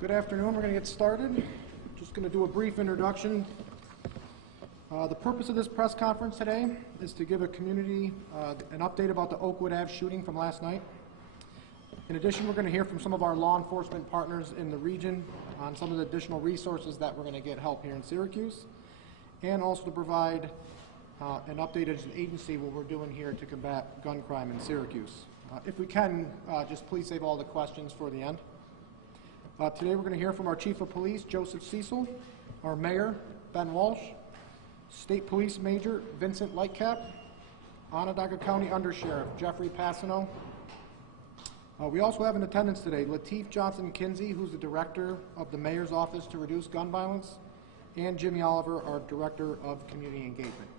Good afternoon. We're going to get started. Just going to do a brief introduction. The purpose of this press conference today is to give a community an update about the Oakwood Ave shooting from last night. In addition, we're going to hear from some of our law enforcement partners in the region on some of the additional resources that we're going to get help here in Syracuse, and also to provide an update as an agency what we're doing here to combat gun crime in Syracuse. If we can, just please save all the questions for the end. Today we're going to hear from our Chief of Police, Joseph Cecil, our Mayor, Ben Walsh, State Police Major, Vincent Lightcap, Onondaga County Undersheriff, Jeffrey Passano. We also have in attendance today Lateef Johnson-Kinsey, who's the Director of the Mayor's Office to Reduce Gun Violence, and Jimmy Oliver, our Director of Community Engagement.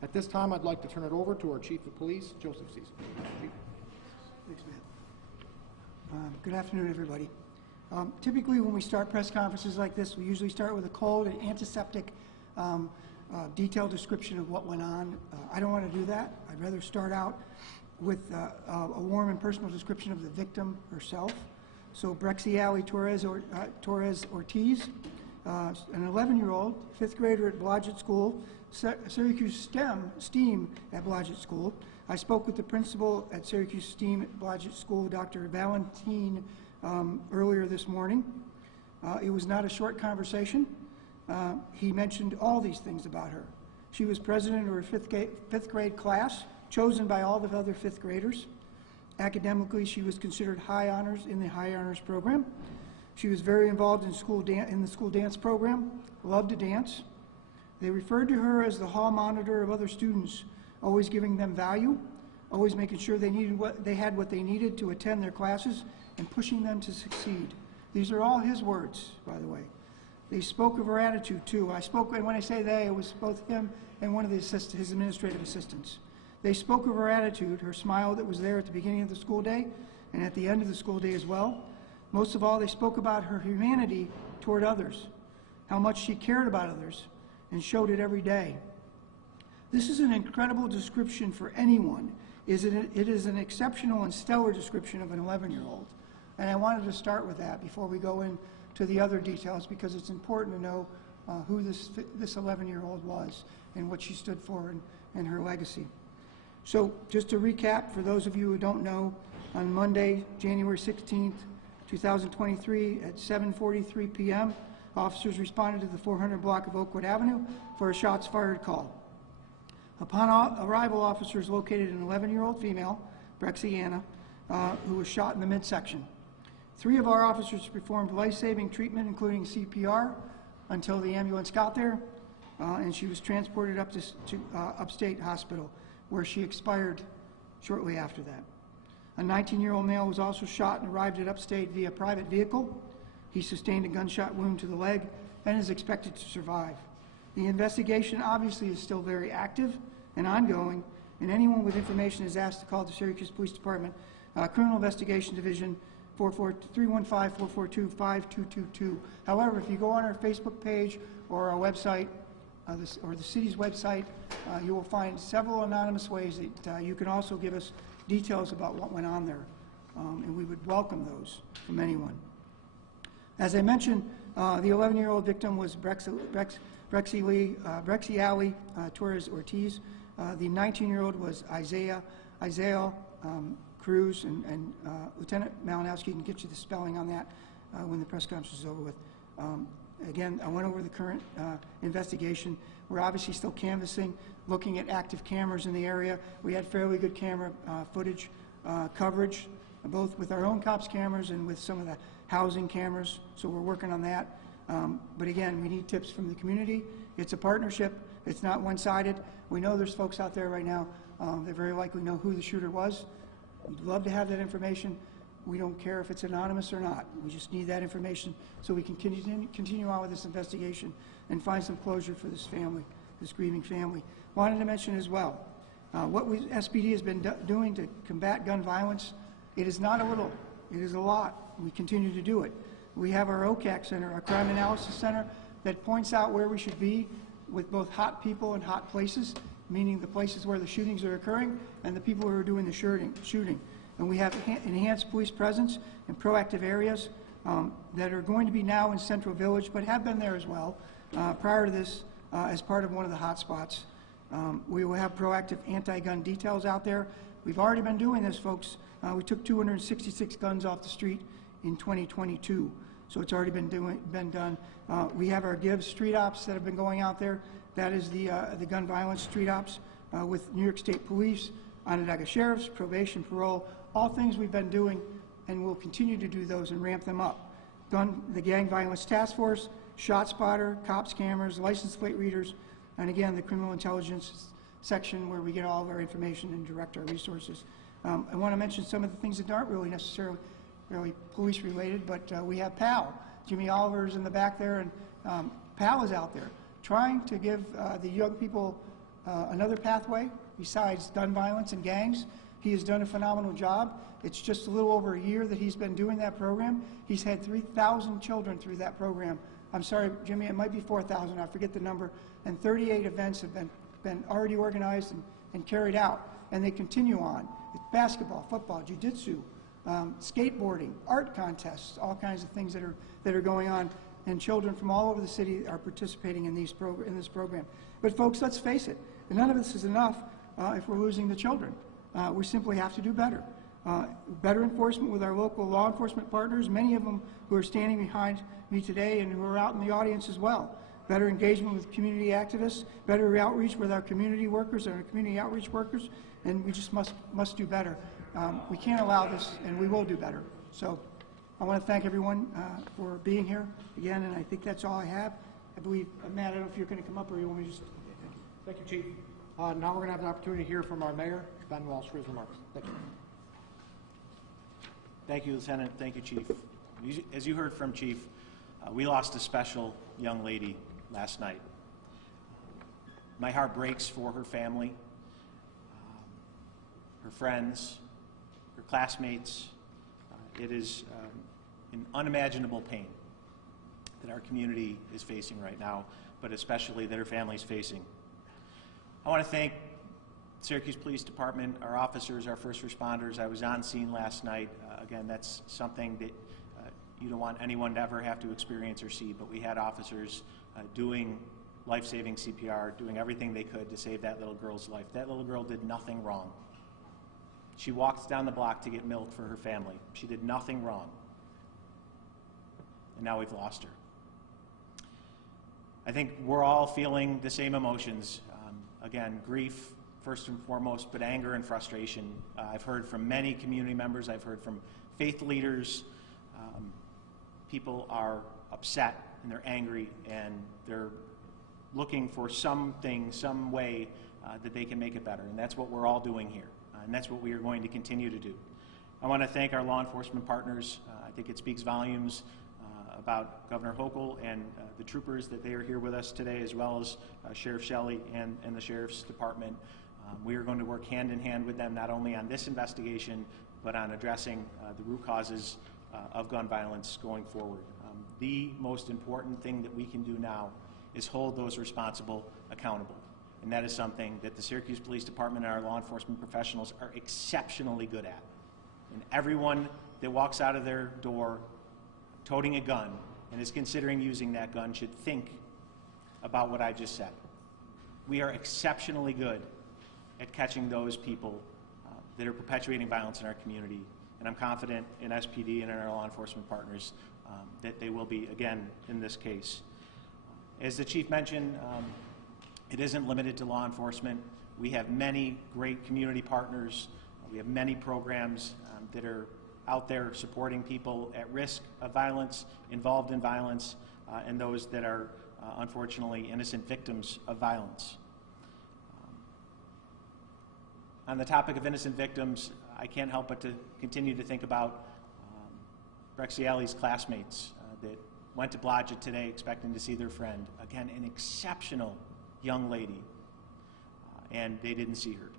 At this time, I'd like to turn it over to our Chief of Police, Joseph Cecil. Thanks, Matt. Good afternoon, everybody. Typically, when we start press conferences like this, we usually start with a cold and antiseptic detailed description of what went on. I don't want to do that. I'd rather start out with a warm and personal description of the victim herself. So Brexy Alley Torres Ortiz, an 11-year-old, 5th grader at Blodgett School, Syracuse STEAM at Blodgett School. I spoke with the principal at Syracuse STEAM at Blodgett School, Dr. Valentine, earlier this morning. It was not a short conversation. He mentioned all these things about her. She was president of her fifth grade class, chosen by all the other 5th graders. Academically, she was considered high honors in the high honors program. She was very involved in the school dance program, loved to dance. They referred to her as the hall monitor of other students, always giving them value, always making sure they had what they needed to attend their classes, and pushing them to succeed. These are all his words, by the way. They spoke of her attitude, too. And when I say they, it was both him and one of his administrative assistants. They spoke of her attitude, her smile that was there at the beginning of the school day, and at the end of the school day as well. Most of all, they spoke about her humanity toward others, how much she cared about others, and showed it every day. This is an incredible description for anyone. It is an exceptional and stellar description of an 11-year-old. And I wanted to start with that before we go into the other details, because it's important to know who this 11-year-old was and what she stood for and her legacy. So just to recap, for those of you who don't know, on Monday, January 16th, 2023 at 7:43 p.m., officers responded to the 400 block of Oakwood Avenue for a shots fired call. Upon arrival, officers located an 11-year-old female, Brexy Anna, who was shot in the midsection. 3 of our officers performed life-saving treatment, including CPR, until the ambulance got there, and she was transported up to Upstate Hospital, where she expired shortly after that. A 19-year-old male was also shot and arrived at Upstate via private vehicle. He sustained a gunshot wound to the leg and is expected to survive. The investigation obviously is still very active and ongoing, and anyone with information is asked to call the Syracuse Police Department Criminal Investigation Division 315-442-5222. However, if you go on our Facebook page or our website, or the city's website, you will find several anonymous ways that you can also give us details about what went on there, and we would welcome those from anyone. As I mentioned, the 11-year-old victim was Brexy Alley Torres Ortiz. The 19-year-old was Isaiah Cruz, and Lieutenant Malinowski can get you the spelling on that when the press conference is over with. Again, I went over the current investigation. We're obviously still canvassing, looking at active cameras in the area. We had fairly good camera footage coverage, both with our own cops' cameras and with some of the housing cameras, so we're working on that. But again, we need tips from the community. It's a partnership. It's not one-sided. We know there's folks out there right now that very likely know who the shooter was. We'd love to have that information. We don't care if it's anonymous or not. We just need that information so we can continue on with this investigation and find some closure for this family, this grieving family. Wanted to mention as well, what SPD has been doing to combat gun violence. It is not a little, it is a lot. We continue to do it. We have our OCAC Center, our Crime Analysis Center, that points out where we should be with both hot people and hot places, meaning the places where the shootings are occurring and the people who are doing the shooting. And we have enhanced police presence in proactive areas that are going to be now in Central Village, but have been there as well prior to this as part of one of the hot spots. We will have proactive anti-gun details out there. We've already been doing this, folks. We took 266 guns off the street in 2022, so it's already been done. We have our GIVE street ops that have been going out there. That is the gun violence street ops with New York State Police, Onondaga Sheriffs, probation, parole, all things we've been doing, and we'll continue to do those and ramp them up. The Gang Violence Task Force, Shot Spotter, cops cameras, license plate readers, and again, the Criminal Intelligence section where we get all of our information and direct our resources. I want to mention some of the things that aren't really necessarily police related, but we have PAL. Jimmy Oliver is in the back there, and PAL is out there trying to give the young people another pathway besides gun violence and gangs. He has done a phenomenal job. It's just a little over a year that he's been doing that program. He's had 3,000 children through that program. I'm sorry, Jimmy, it might be 4,000, I forget the number, and 38 events have been already organized and carried out, and they continue on. It's basketball, football, jiu-jitsu, skateboarding, art contests, all kinds of things that are going on, and children from all over the city are participating in this program. But folks, let's face it, none of this is enough if we're losing the children. We simply have to do better. Better enforcement with our local law enforcement partners, many of them who are standing behind me today and who are out in the audience as well. Better engagement with community activists, better outreach with our community workers and our community outreach workers, and we just must do better. We can't allow this, and we will do better. So I want to thank everyone for being here again, and I think that's all I have. I believe, Matt, I don't know if you're going to come up or you want me to just... Okay, Thank you, Chief. Now we're going to have the opportunity to hear from our mayor, Ben Walsh, for his remarks. Thank you. Thank you, Lieutenant. Thank you, Chief. As you heard from Chief, we lost a special young lady last night. My heart breaks for her family, her friends, her classmates. It is an unimaginable pain that our community is facing right now, but especially that her family is facing. I want to thank Syracuse Police Department, our officers, our first responders. I was on scene last night. Again, that's something that you don't want anyone to ever have to experience or see, but we had officers doing life-saving CPR, doing everything they could to save that little girl's life. That little girl did nothing wrong. She walked down the block to get milk for her family. She did nothing wrong. And now we've lost her. I think we're all feeling the same emotions. Again, grief, first and foremost, but anger and frustration. I've heard from many community members. I've heard from faith leaders. People are upset and they're angry and they're looking for something, some way that they can make it better. And that's what we're all doing here. And that's what we are going to continue to do. I want to thank our law enforcement partners. I think it speaks volumes about Governor Hochul and the troopers that they are here with us today, as well as Sheriff Shelley and the Sheriff's Department. We are going to work hand in hand with them, not only on this investigation, but on addressing the root causes of gun violence going forward. The most important thing that we can do now is hold those responsible accountable. And that is something that the Syracuse Police Department and our law enforcement professionals are exceptionally good at. And everyone that walks out of their door toting a gun and is considering using that gun should think about what I just said. We are exceptionally good at catching those people that are perpetuating violence in our community, and I'm confident in SPD and in our law enforcement partners that they will be, again, in this case. As the Chief mentioned, it isn't limited to law enforcement. We have many great community partners. We have many programs that are out there supporting people at risk of violence, involved in violence, and those that are unfortunately innocent victims of violence. On the topic of innocent victims, I can't help but to continue to think about Brexiali's classmates that went to Blodgett today expecting to see their friend. Again, an exceptional young lady, and they didn't see her.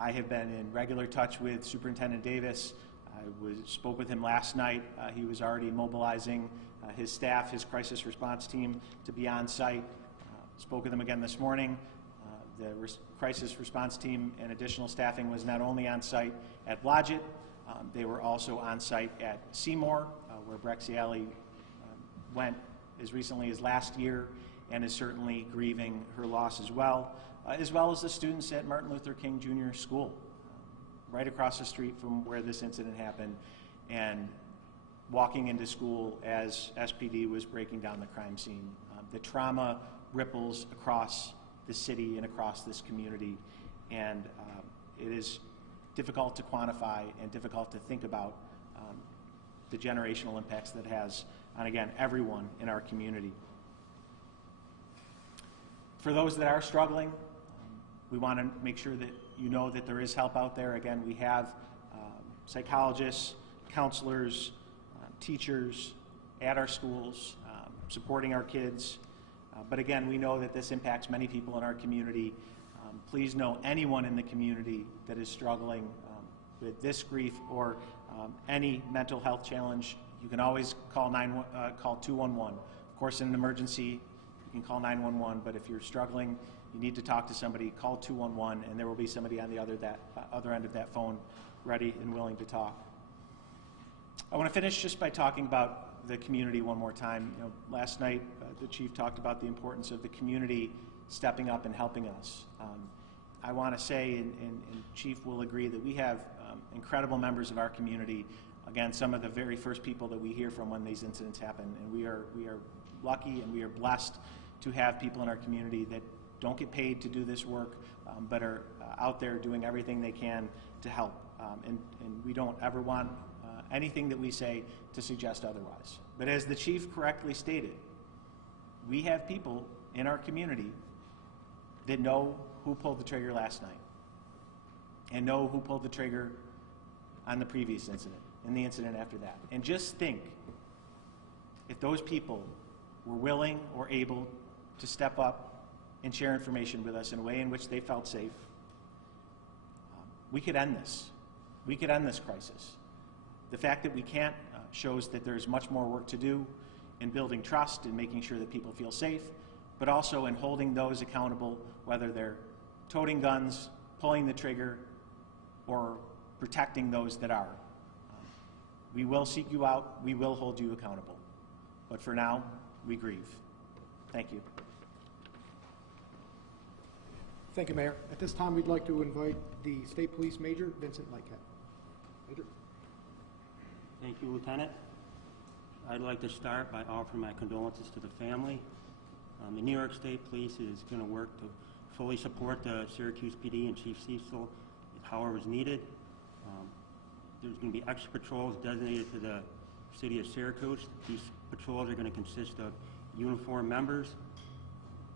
I have been in regular touch with Superintendent Davis. I spoke with him last night. He was already mobilizing his staff, his crisis response team, to be on site. Spoke with him again this morning. The crisis response team and additional staffing was not only on site at Blodgett, They were also on site at Seymour, where Brexiali went as recently as last year and is certainly grieving her loss as well as the students at Martin Luther King Jr. School, right across the street from where this incident happened, and walking into school as SPD was breaking down the crime scene. The trauma ripples across the city and across this community, and it is difficult to quantify and difficult to think about the generational impacts that it has on, again, everyone in our community. For those that are struggling, we want to make sure that you know that there is help out there. Again, we have psychologists, counselors, teachers at our schools supporting our kids. But again, we know that this impacts many people in our community. Please know anyone in the community that is struggling with this grief or any mental health challenge, you can always call 211. Of course, in an emergency, you can call 911, but if you're struggling, you need to talk to somebody, call 211, and there will be somebody on the other end of that phone ready and willing to talk. I want to finish just by talking about the community one more time. You know, last night, the chief talked about the importance of the community stepping up and helping us. I want to say, and Chief will agree, that we have incredible members of our community. Again, some of the very first people that we hear from when these incidents happen, and we are lucky and we are blessed to have people in our community that don't get paid to do this work, but are out there doing everything they can to help. And we don't ever want anything that we say to suggest otherwise. But as the chief correctly stated, we have people in our community that know who pulled the trigger last night and know who pulled the trigger on the previous incident and the incident after that. And just think, if those people were willing or able to step up and share information with us in a way in which they felt safe, we could end this. We could end this crisis. The fact that we can't shows that there's much more work to do in building trust and making sure that people feel safe, but also in holding those accountable, whether they're toting guns, pulling the trigger, or protecting those that are. We will seek you out. We will hold you accountable. But for now, we grieve. Thank you. Thank you, Mayor. At this time, we'd like to invite the State Police Major, Vincent Lightcap. Major. Thank you, Lieutenant. I'd like to start by offering my condolences to the family. The New York State Police is going to work to fully support the Syracuse PD and Chief Cecil however is needed. There's going to be extra patrols designated to the city of Syracuse. These patrols are going to consist of uniformed members,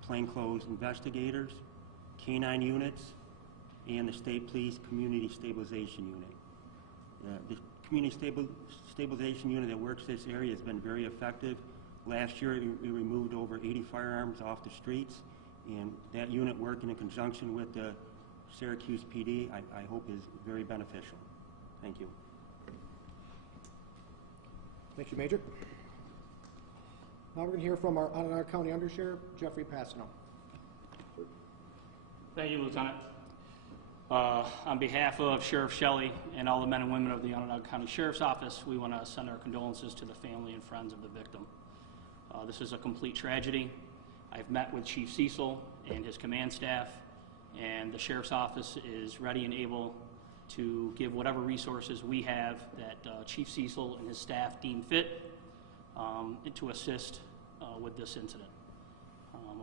plainclothes investigators, K-9 units, and the State Police Community Stabilization Unit. The Community Stabilization Unit that works this area has been very effective. Last year, we removed over 80 firearms off the streets, and that unit working in conjunction with the Syracuse PD, I hope is very beneficial. Thank you. Thank you, Major. Now we're going to hear from our Onondaga County Undersheriff, Jeffrey Passano. Thank you, Lieutenant. On behalf of Sheriff Shelley and all the men and women of the Onondaga County Sheriff's Office, we want to send our condolences to the family and friends of the victim. This is a complete tragedy. I've met with Chief Cecil and his command staff, and the Sheriff's Office is ready and able to give whatever resources we have that Chief Cecil and his staff deem fit to assist with this incident.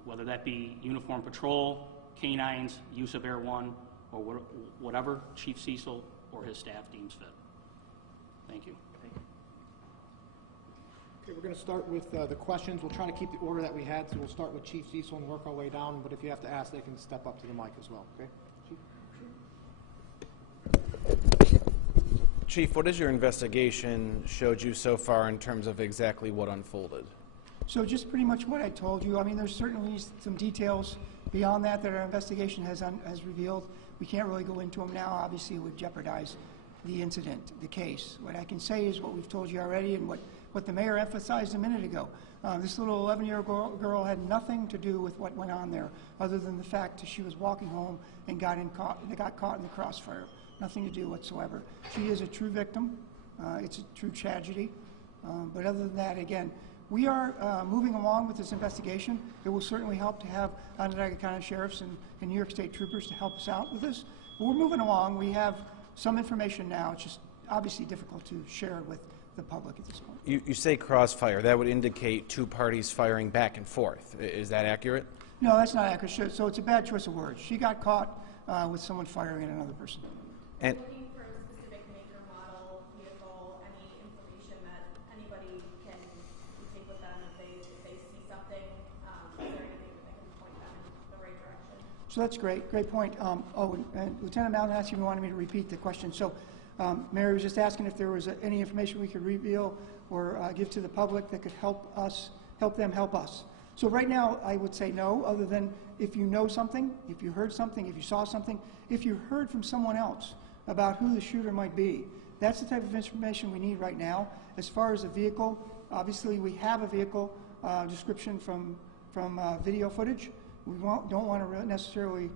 Whether that be uniform patrol, K-9s, use of Air One, or whatever Chief Cecil or his staff deems fit. Thank you. Okay, we're going to start with the questions. We'll try to keep the order that we had, so we'll start with Chief Cecil and work our way down, but if you have to ask, they can step up to the mic as well, okay? Chief? Chief, what has your investigation showed you so far in terms of exactly what unfolded? So just pretty much what I told you. I mean, there's certainly some details beyond that that our investigation has revealed. We can't really go into them now. Obviously, it would jeopardize the incident, the case. What I can say is what we've told you already and what the mayor emphasized a minute ago. This little 11-year-old girl had nothing to do with what went on there, other than the fact that she was walking home and got caught in the crossfire nothing to do whatsoever. She is a true victim. It's a true tragedy. But other than that, again, we are moving along with this investigation. It will certainly help to have Onondaga County Sheriffs and New York State Troopers to help us out with this. But we're moving along. We have some information now. It's just obviously difficult to share with the public at this point. You say crossfire. That would indicate two parties firing back and forth. Is that accurate? No, that's not accurate. So it's a bad choice of words. She got caught with someone firing at another person. And Looking for a specific maker, model, vehicle, any information that anybody can take with them if they see something. Is there anything that can point them in the right direction? So that's great. Great point. And Lieutenant Malinowski wanted me to repeat the question. So Mary was just asking if there was any information we could reveal or give to the public that could help them help us. So right now, I would say no, other than if you know something, if you heard something, if you saw something, if you heard from someone else about who the shooter might be. That's the type of information we need right now. As far as the vehicle, obviously we have a vehicle description from video footage. We don't want to necessarily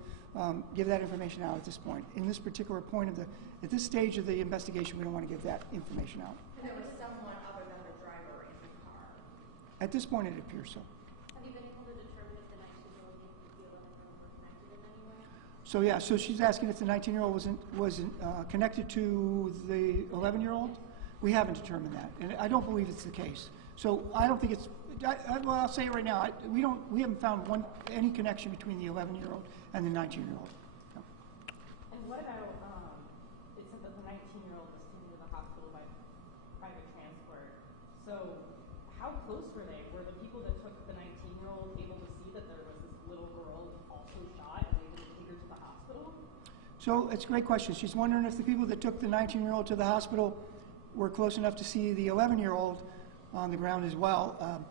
give that information out at this point. In this particular point at this stage of the investigation, we don't want to give that information out. And there was someone other than the driver in the car. At this point, it appears so. Have you been able to determine if the 19-year-old and the 11-year-old were connected in any way? So yeah, so she's asking if the 19-year-old wasn't connected to the 11-year-old. We haven't determined that, and I don't believe it's the case. So I don't think it's. Well, I'll say it right now. We haven't found any connection between the 11-year-old and the 19-year-old. No. And what about? It said that the 19-year-old was taken to the hospital by private transport. So how close were they? Were the people that took the 19-year-old able to see that there was this little girl also shot and they didn't take her to the hospital? So it's a great question. She's wondering if the people that took the 19-year-old to the hospital were close enough to see the 11-year-old on the ground as well.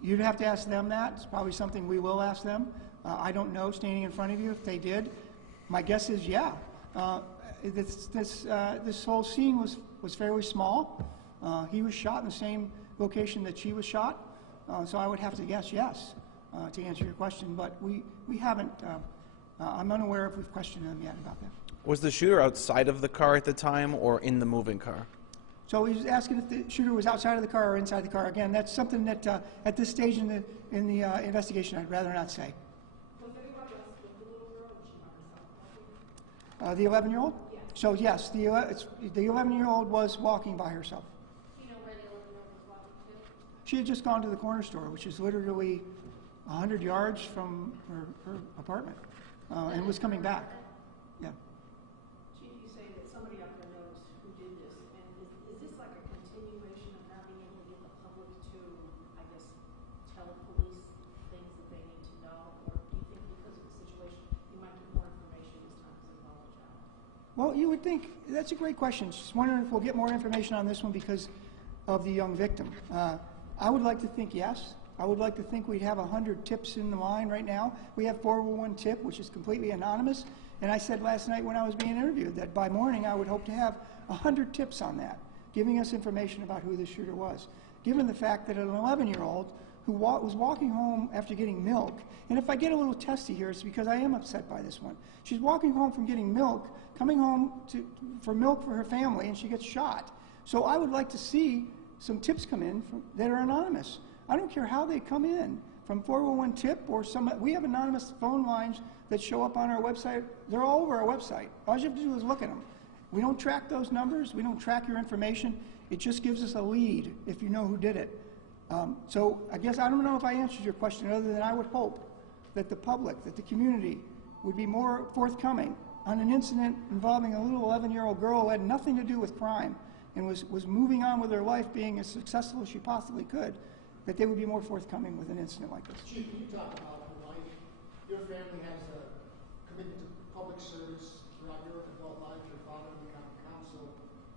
You'd have to ask them that. It's probably something we will ask them. I don't know, standing in front of you, if they did. My guess is, yeah. This whole scene was fairly small. He was shot in the same location that she was shot. So I would have to guess yes to answer your question. But we haven't. I'm unaware if we've questioned them yet about that. Was the shooter outside of the car at the time or in the moving car? So he was asking if the shooter was outside of the car or inside the car. Again, that's something that at this stage in the investigation I'd rather not say. Was anybody else with the little girl? Was she by herself? The 11-year-old? Yeah. So yes, the 11-year-old was walking by herself. Do you know where the 11-year-old was walking to? She had just gone to the corner store, which is literally 100 yards from her apartment, and was coming back. Yeah. Chief, you say that somebody up there knows who did this, and is this like a continuation of not being able to get the public to, I guess, tell police things that they need to know, or do you think because of the situation you might get more information as time goes on? Well, you would think, that's a great question. Just wondering if we'll get more information on this one because of the young victim. I would like to think yes. I would like to think we'd have 100 tips in the line right now. We have 411 tip, which is completely anonymous. And I said last night when I was being interviewed that by morning I would hope to have 100 tips on that, giving us information about who the shooter was. Given the fact that an 11-year-old who was walking home after getting milk, and if I get a little testy here, it's because I am upset by this one. She's walking home from getting milk, coming home for milk for her family, and she gets shot. So I would like to see some tips come in that are anonymous. I don't care how they come in, from 411 tip or we have anonymous phone lines that show up on our website. They're all over our website. All you have to do is look at them. We don't track those numbers. We don't track your information. It just gives us a lead if you know who did it. So I guess I don't know if I answered your question other than I would hope that the public, that the community would be more forthcoming on an incident involving a little 11-year-old girl who had nothing to do with crime and was moving on with her life being as successful as she possibly could, that they would be more forthcoming with an incident like this. Chief, can you talk about your life? Your family has a commitment to public service throughout your adult life. Your father was on council.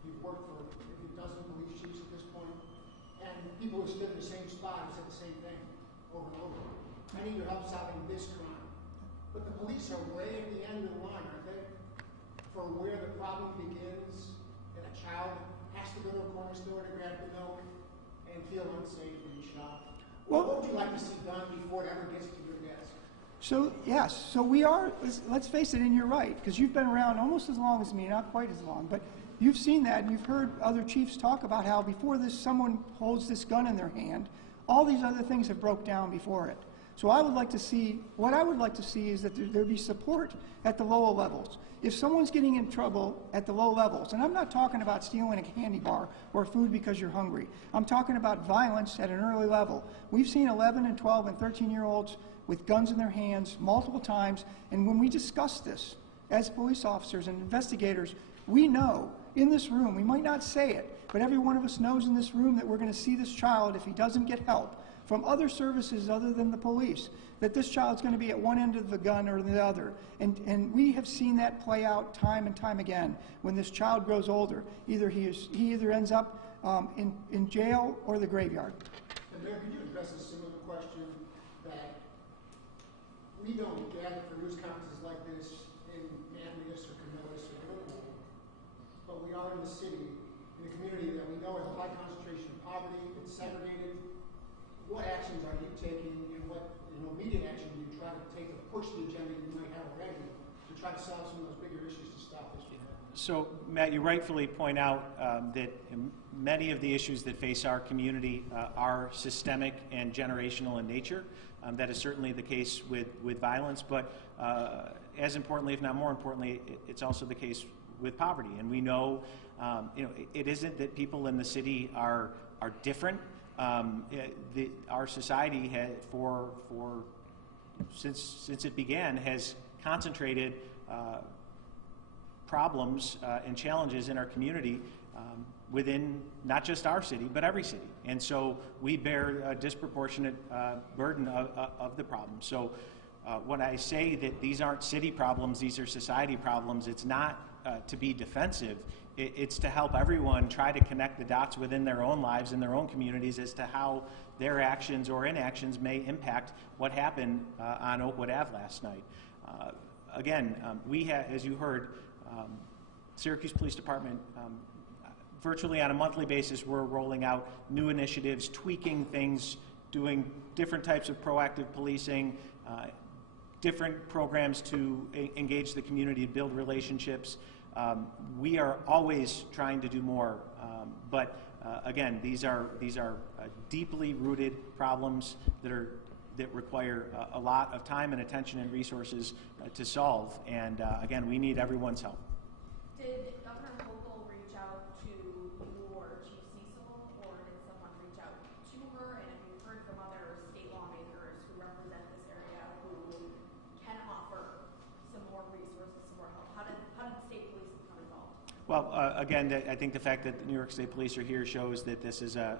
You've worked for a dozen police chiefs at this point. And people who stood in the same spot have said the same thing over and over. I need your help solving this crime. But the police are way at the end of the line, aren't they? For where the problem begins, that a child has to go to a corner store to grab the milk and feel unsafe and shot. Well, what would you like to see done before it ever gets to your desk? So, yes, so we are, let's face it, and you're right, because you've been around almost as long as me, not quite as long, but you've seen that, and you've heard other chiefs talk about how before someone holds this gun in their hand, all these other things have broke down before it. So what I would like to see is that there be support at the lower levels. If someone's getting in trouble at the low levels, and I'm not talking about stealing a candy bar or food because you're hungry, I'm talking about violence at an early level. We've seen 11 and 12 and 13-year-olds with guns in their hands multiple times, and when we discuss this as police officers and investigators, we know in this room, we might not say it, but every one of us knows in this room that we're going to see this child, if he doesn't get help from other services other than the police, that this child's going to be at one end of the gun or the other. And we have seen that play out time and time again. When this child grows older, he either ends up in jail or the graveyard. And Mayor, can you address a similar question that we don't gather for news conferences like this in Manlius or Camillus or Liverpool, but we are in the city, in a community that we know has a high concentration of poverty, it's segregated. What actions are you taking, and what immediate action do you try to take to push the agenda you might have already to try to solve some of those bigger issues to stop this from happening? So, Matt, you rightfully point out that many of the issues that face our community are systemic and generational in nature. That is certainly the case with violence, but as importantly, if not more importantly, it's also the case with poverty. And we know, it isn't that people in the city are different. Our society has, since it began, has concentrated problems and challenges in our community within not just our city, but every city. And so we bear a disproportionate burden of the problem. So when I say that these aren't city problems, these are society problems, it's not to be defensive. It's to help everyone try to connect the dots within their own lives and their own communities as to how their actions or inactions may impact what happened on Oakwood Ave last night. Again, we have, as you heard, Syracuse Police Department, virtually on a monthly basis, we're rolling out new initiatives, tweaking things, doing different types of proactive policing, different programs to engage the community, build relationships. We are always trying to do more, but again, these are deeply rooted problems that require a lot of time and attention and resources to solve. And again, we need everyone's help. Did Governor Hochul reach out to you or Chief Cecil, or did someone reach out to her? And have you heard from other state lawmakers who represent this area who can offer some more resources, some more help? How did the state police become involved? Well, again, I think the fact that the New York State Police are here shows that this is the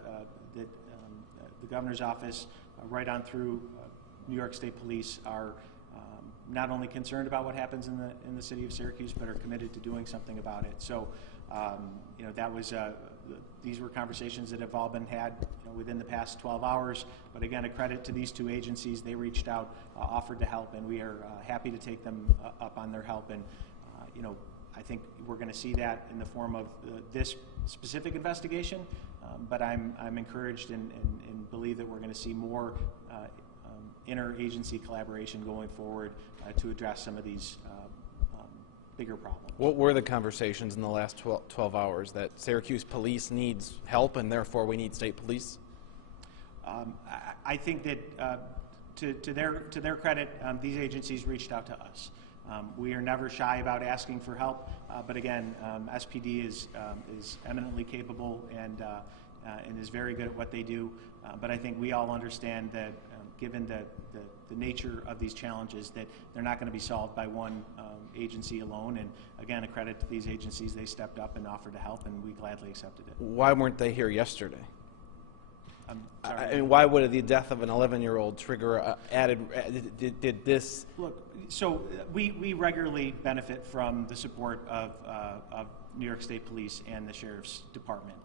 governor's office, right on through New York State Police, are not only concerned about what happens in the city of Syracuse, but are committed to doing something about it. So, that was these were conversations that have all been had within the past 12 hours. But again, a credit to these two agencies. They reached out, offered to help, and we are happy to take them up on their help. And I think we're going to see that in the form of this specific investigation. But I'm encouraged and believe that we're going to see more interagency collaboration going forward to address some of these bigger problems. What were the conversations in the last 12 hours? That Syracuse Police needs help and therefore we need state police? I think that to their credit, these agencies reached out to us. We are never shy about asking for help, but again, SPD is eminently capable and is very good at what they do. But I think we all understand that given the nature of these challenges, that they're not going to be solved by one agency alone. And again, a credit to these agencies. They stepped up and offered to help, and we gladly accepted it. Why weren't they here yesterday? Sorry. I mean, why would the death of an 11-year-old trigger did this? Look, so we regularly benefit from the support of New York State Police and the Sheriff's Department.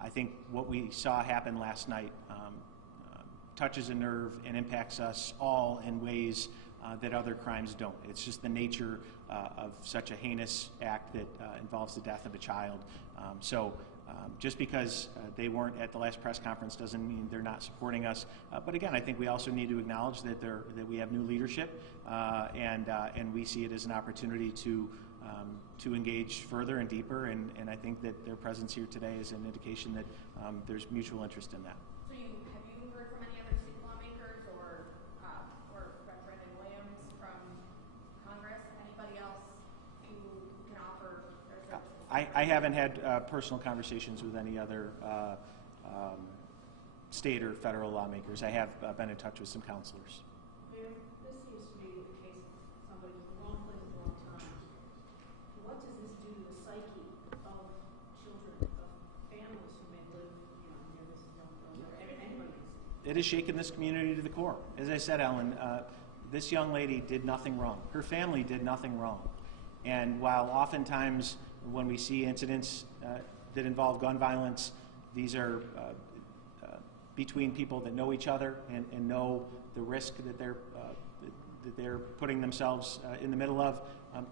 I think what we saw happen last night touches a nerve and impacts us all in ways that other crimes don't. It's just the nature of such a heinous act that involves the death of a child. So Just because they weren't at the last press conference doesn't mean they're not supporting us. But again, I think we also need to acknowledge that we have new leadership, and we see it as an opportunity to engage further and deeper. And I think that their presence here today is an indication that there's mutual interest in that. So have you heard from any other state lawmakers or Representative Williams from Congress? Anybody else who can offer their services? I haven't had personal conversations with any other state or federal lawmakers. I have been in touch with some counselors. Mayor, this seems to be the case of somebody in the wrong place at the wrong time. What does this do to the psyche of children, of families who may live, near this young girl, or anybody? It has shaken this community to the core. As I said, Ellen, this young lady did nothing wrong. Her family did nothing wrong. And while oftentimes when we see incidents that involve gun violence, these are between people that know each other and know the risk that they're putting themselves in the middle of.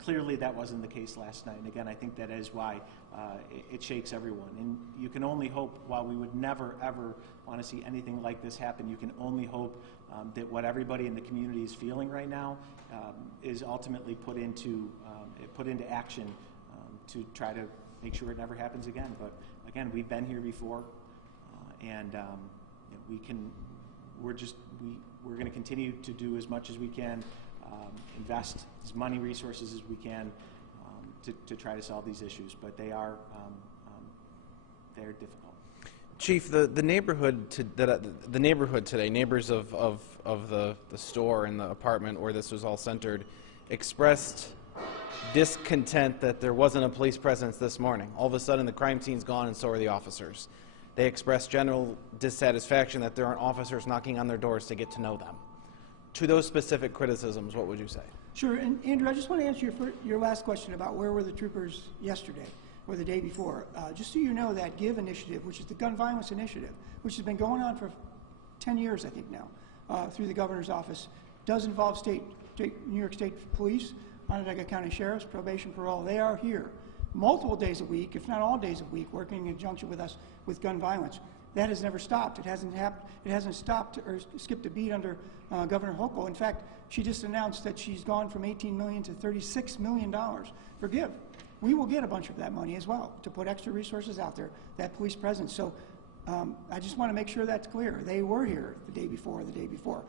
Clearly that wasn't the case last night. And again, I think that is why it shakes everyone. And you can only hope, while we would never, ever want to see anything like this happen, you can only hope that what everybody in the community is feeling right now is ultimately put into action to try to make sure it never happens again. But again, we've been here before, and we're going to continue to do as much as we can, invest as many resources as we can to try to solve these issues. But they're difficult. Chief, the neighborhood today, neighbors of the store and the apartment where this was all centered, expressed discontent that there wasn't a police presence this morning. All of a sudden the crime scene's gone and so are the officers. They expressed general dissatisfaction that there aren't officers knocking on their doors to get to know them. To those specific criticisms, what would you say? Sure, and Andrew, I just want to answer your last question about where were the troopers yesterday or the day before. Just so you know, that GIVE initiative, which is the gun violence initiative, which has been going on for 10 years, I think now, through the governor's office, does involve New York State Police, Onondaga County Sheriff's, probation, parole. They are here multiple days a week, if not all days a week, working in conjunction with us with gun violence. That has never stopped. It hasn't happened. It hasn't stopped or skipped a beat under Governor Hochul. In fact, she just announced that she's gone from $18 million to $36 million for GIVE. We will get a bunch of that money as well to put extra resources out there, that police presence. So I just want to make sure that's clear. They were here the day before, the day before.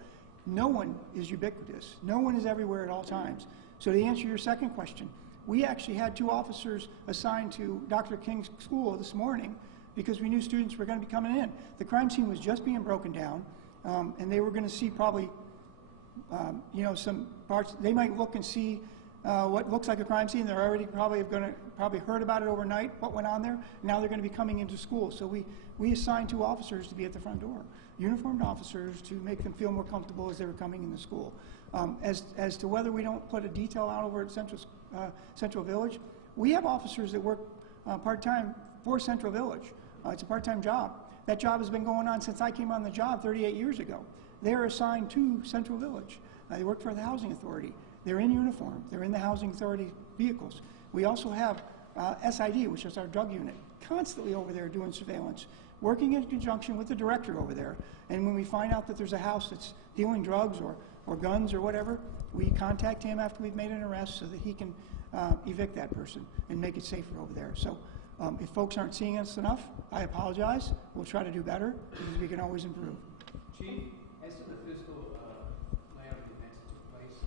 No one is ubiquitous. No one is everywhere at all times. So to answer your second question, we actually had 2 officers assigned to Dr. King's school this morning because we knew students were going to be coming in. The crime scene was just being broken down, and they were going to see probably, some parts. They might look and see what looks like a crime scene. They're already probably heard about it overnight, what went on there. Now they're going to be coming into school. So we assigned 2 officers to be at the front door, uniformed officers, to make them feel more comfortable as they were coming into school. As to whether we don't put a detail out over at Central Village, we have officers that work part-time for Central Village. It's a part-time job. That job has been going on since I came on the job 38 years ago. They're assigned to Central Village. They work for the Housing Authority. They're in uniform. They're in the Housing Authority vehicles. We also have SID, which is our drug unit, constantly over there doing surveillance, working in conjunction with the director over there. And when we find out that there's a house that's dealing drugs or guns or whatever, we contact him after we've made an arrest so that he can evict that person and make it safer over there. So if folks aren't seeing us enough, I apologize. We'll try to do better because we can always improve. Chief, as to the physical calamity events that took place,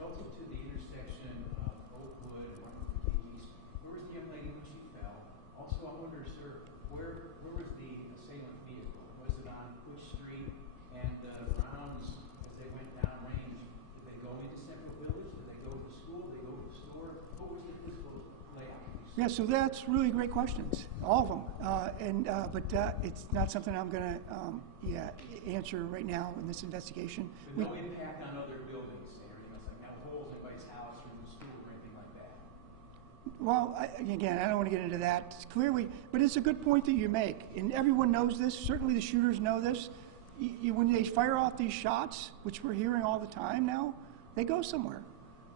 relative to the intersection of Oakwood and 150 East, where was the young lady when she fell? Also, I wonder, sir, where was the assailant vehicle? Was it on which street? And the rounds, as they went downrange, did they go into Central Village? Did they go to the school? Did they go to the store? What was the physical layout? Yeah, so that's really great questions, all of them. But it's not something I'm going to answer right now in this investigation. But no impact on other buildings, or like holes in anybody's house or in the school or anything like that? Well, again, I don't want to get into that. It's clearly, but it's a good point that you make, and everyone knows this. Certainly the shooters know this. When they fire off these shots, which we're hearing all the time now, they go somewhere.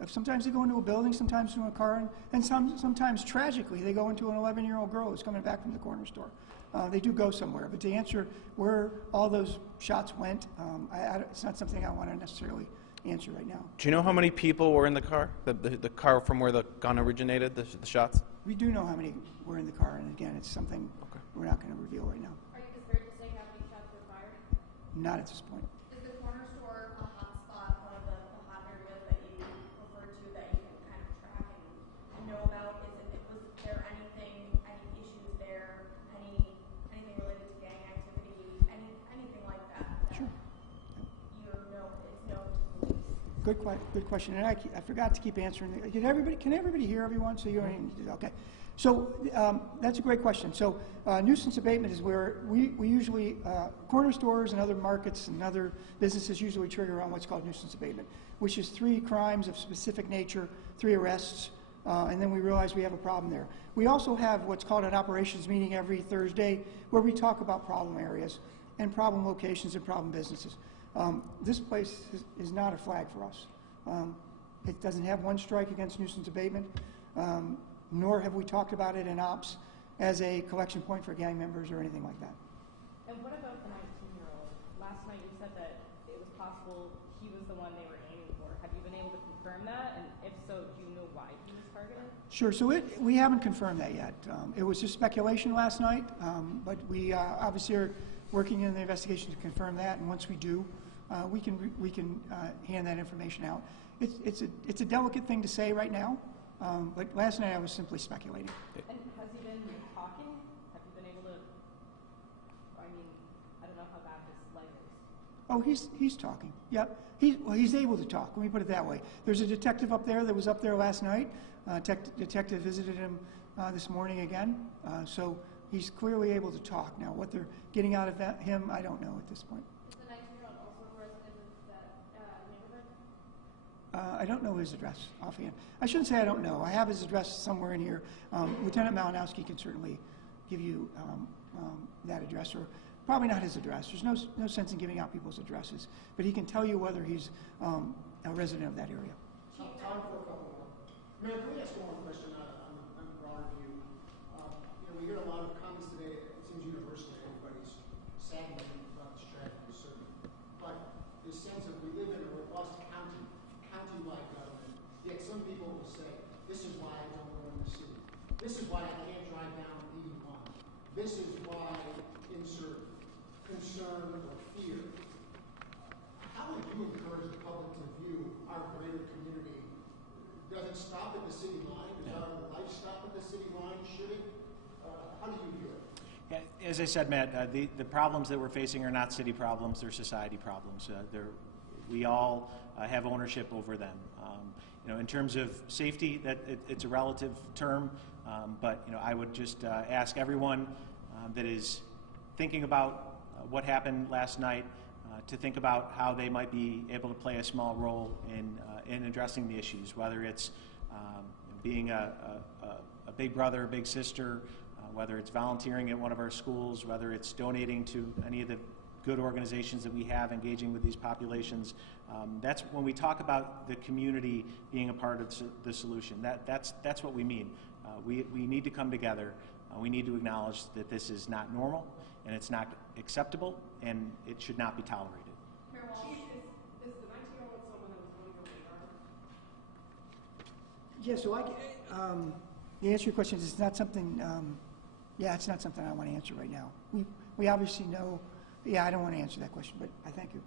Sometimes they go into a building, sometimes into a car, and sometimes tragically they go into an 11-year-old girl who's coming back from the corner store. They do go somewhere, but to answer where all those shots went, it's not something I want to necessarily answer right now. Do you know how many people were in the car? The car from where the gun originated, the shots? We do know how many were in the car, and again, it's something we're not going to reveal right now. Are you discouraged to say how many shots were fired? Not at this point. Is the corner store a hot spot, one of the hot areas that you refer to that you can kind of track and know about? Was there any issues there, anything related to gang activity, anything like that? Sure. It's known to police. Good question, and I forgot to keep answering. Can everybody hear everyone? So you don't even need to, okay. So that's a great question. So nuisance abatement is where we usually, corner stores and other markets and other businesses usually trigger on what's called nuisance abatement, which is 3 crimes of specific nature, 3 arrests, and then we realize we have a problem there. We also have what's called an operations meeting every Thursday where we talk about problem areas and problem locations and problem businesses. This place is not a flag for us. It doesn't have one strike against nuisance abatement, nor have we talked about it in ops as a collection point for gang members or anything like that. And what about the 19-year-old? Last night you said that it was possible he was the one they were aiming for. Have you been able to confirm that? And if so, do you know why he was targeted? Sure, so we haven't confirmed that yet. It was just speculation last night, but we obviously are working in the investigation to confirm that, and once we do, we can hand that information out. It's a delicate thing to say right now, but last night I was simply speculating. And has he been talking? Have you been able to, I don't know how bad his leg is. Oh, he's talking. Yep. He's able to talk. Let me put it that way. There's a detective up there that was up there last night. Detective visited him this morning again. So he's clearly able to talk. Now, what they're getting out of him, I don't know at this point. Is the 19-year-old also a resident of that neighborhood? I don't know his address offhand. I shouldn't say I don't know. I have his address somewhere in here. Lieutenant Malinowski can certainly give you that address, or probably not his address. There's no sense in giving out people's addresses, but he can tell you whether he's a resident of that area. Time for a couple more. Mayor, can we ask one more question on a broader view? We hear a lot of comments today. It seems universally everybody's saddened about this tragedy, certainly. But this sense of we live in a robust county-wide government, yet some people will say, this is why I don't go in the city. This is why I can't drive down 81. This is why insert concern or fear. How would you encourage the public to view our greater community? Does it stop at the city line? Does our life stop at the city line? Should it? How do you view it? Yeah, as I said, Matt, the problems that we're facing are not city problems, they're society problems. We all have ownership over them. In terms of safety, it's a relative term, but I would just ask everyone that is thinking about what happened last night to think about how they might be able to play a small role in addressing the issues, whether it's being a big brother, a big sister, whether it's volunteering at one of our schools, whether it's donating to any of the good organizations that we have engaging with these populations. That's when we talk about the community being a part of the solution. That's what we mean. We need to come together. We need to acknowledge that this is not normal, and it's not acceptable, and it should not be tolerated. Mayor Walsh, is the 19-year-old someone that was going over the yard? Yeah, so the answer to your question is it's not something, it's not something I want to answer right now. We obviously know, I don't want to answer that question, but I thank you.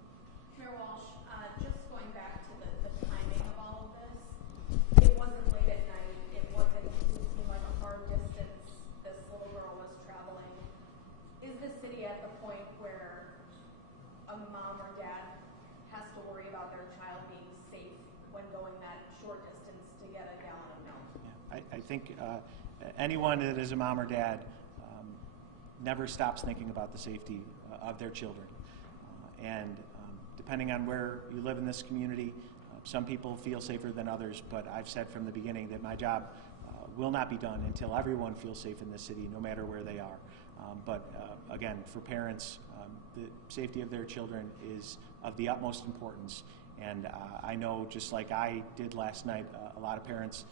Mayor Walsh, just going back to the timing of all of this, it wasn't late at night, it seemed like a hard distance this little girl was traveling. Is the city at the point where a mom or dad has to worry about their child being safe when going that short distance to get a gallon of milk? Yeah, I think anyone that is a mom or dad never stops thinking about the safety of their children. And depending on where you live in this community, some people feel safer than others, but I've said from the beginning that my job will not be done until everyone feels safe in this city, no matter where they are. But again, for parents, the safety of their children is of the utmost importance, And I know, just like I did last night, a lot of parents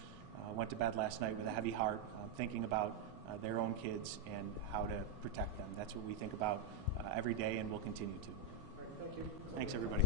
went to bed last night with a heavy heart, thinking about their own kids and how to protect them. That's what we think about every day and will continue to. All right, thank you. Thanks, everybody.